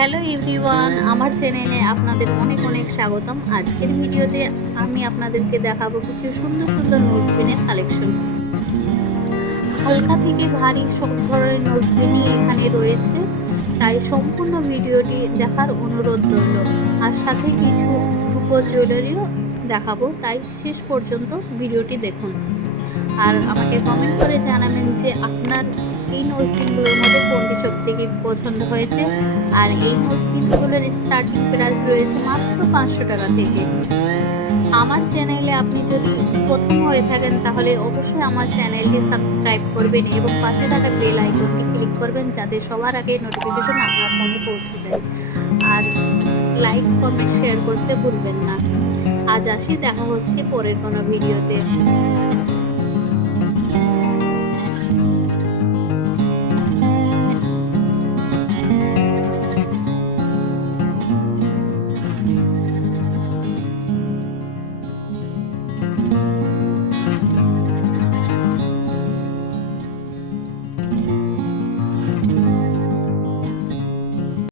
Hello everyone, আমার চ্যানেলে আপনাদের অনেক অনেক স্বাগতম। আজকের ভিডিওতে আমি আপনাদেরকে দেখাবো কিছু সুন্দর সুন্দর নোজপিনের কালেকশন। হালকা থেকে ভারী সব ধরনের নোজপিনই এখানে রয়েছে, তাই সম্পূর্ণ ভিডিওটি দেখার অনুরোধ রইল। আর সাথে কিছু রূপোর জুয়েলারিও দেখাবো, তাই শেষ পর্যন্ত ভিডিওটি দেখুন। আর আমাকে কমেন্ট করে জানাবেন যে আপনার এই নোজপিনগুলোর মধ্যে কোনটি সবথেকে পছন্দ হয়েছে। আর এই নোজপিনগুলোর স্টার্টিং প্রাইস রয়েছে মাত্র 500 টাকা থেকে। আমার চ্যানেলে আপনি যদি প্রথম হয়ে থাকেন তাহলে অবশ্যই আমার চ্যানেলটি সাবস্ক্রাইব করবেন এবং পাশে থাকা বেল আইকনটি ক্লিক করবেন, যাতে সবার আগে নোটিফিকেশন আপনার ফোনে পৌঁছে যায়। আর লাইক কমেন্ট শেয়ার করতে ভুলবেন না। আজ আসি, দেখা হচ্ছে পরের কোনো ভিডিওতে।